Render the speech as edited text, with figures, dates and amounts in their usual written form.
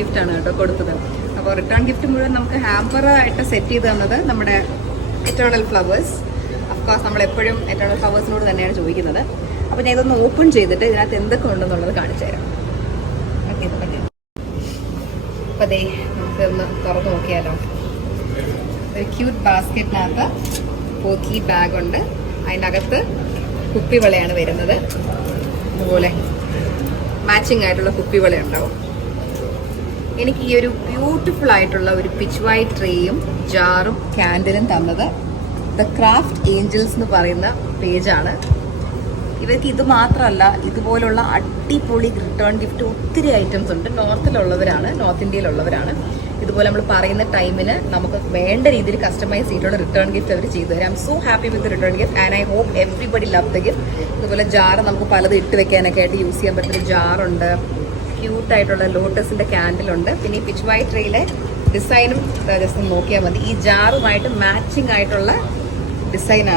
Gift ആണ് കേട്ടോ കൊടുത്തത്. അപ്പോൾ റിട്ടേൺ ഗിഫ്റ്റ് മുഴുവൻ നമുക്ക് ഹാമ്പർ ആയിട്ട് സെറ്റ് ചെയ്ത് തന്നത് നമ്മുടെ എറ്റേണൽ ഫ്ലവേഴ്സ്. അഫ്കോഴ്സ് നമ്മൾ എപ്പോഴും എറ്റേണൽ ഫ്ലവേഴ്സിനോട് തന്നെയാണ് ചോദിക്കുന്നത്. അപ്പോൾ ഞാൻ ഇതൊന്ന് ഓപ്പൺ ചെയ്തിട്ട് ഇതിനകത്ത് എന്തൊക്കെ ഉണ്ടെന്നുള്ളത് കാണിച്ചു തരാം. ഓക്കെ, അപ്പോൾ അതേ നമുക്ക് ഒന്ന് തുറന്ന് നോക്കിയാലോ. ഒരു ക്യൂട്ട് ബാസ്ക്കറ്റിനകത്ത് പോക്കി ബാഗുണ്ട്. അതിൻ്റെ അകത്ത് കുപ്പിവളയാണ് വരുന്നത്. അതുപോലെ മാച്ചിങ് ആയിട്ടുള്ള കുപ്പിവള ഉണ്ടാവും. എനിക്ക് ഈ ഒരു ബ്യൂട്ടിഫുൾ ആയിട്ടുള്ള ഒരു പിച്ച് വൈറ്റ് ട്രേയും ജാറും ക്യാൻഡിലും തന്നത് ദ ക്രാഫ്റ്റ് ഏഞ്ചൽസ് എന്ന് പറയുന്ന പേജാണ്. ഇവർക്ക് ഇത് മാത്രമല്ല, ഇതുപോലുള്ള അടിപൊളി റിട്ടേൺ ഗിഫ്റ്റ് ഒത്തിരി ഐറ്റംസ് ഉണ്ട്. നോർത്ത് ഇന്ത്യയിലുള്ളവരാണ്. ഇതുപോലെ നമ്മൾ പറയുന്ന ടൈമിന് നമുക്ക് വേണ്ട രീതിയിൽ കസ്റ്റമൈസ് ചെയ്തിട്ടുള്ള റിട്ടേൺ ഗിഫ്റ്റ് അവർ ചെയ്തു തരാം. I'm so happy with return gift and I hope everybody love the gift. ഇതുപോലെ ജാറ് നമുക്ക് പലതും ഇട്ട് വെക്കാനൊക്കെ ആയിട്ട് യൂസ് ചെയ്യാൻ പറ്റുന്ന ജാറുണ്ട്. ക്യൂട്ടായിട്ടുള്ള ലോട്ടസിൻ്റെ ക്യാൻഡിലുണ്ട്. പിന്നെ ഈ പിച്ച് വൈറ്റ് ട്രേയിലെ ഡിസൈനും ജസ്റ്റ് നോക്കിയാൽ മതി. ഈ ജാറുമായിട്ട് മാച്ചിങ് ആയിട്ടുള്ള ഡിസൈനാണ്.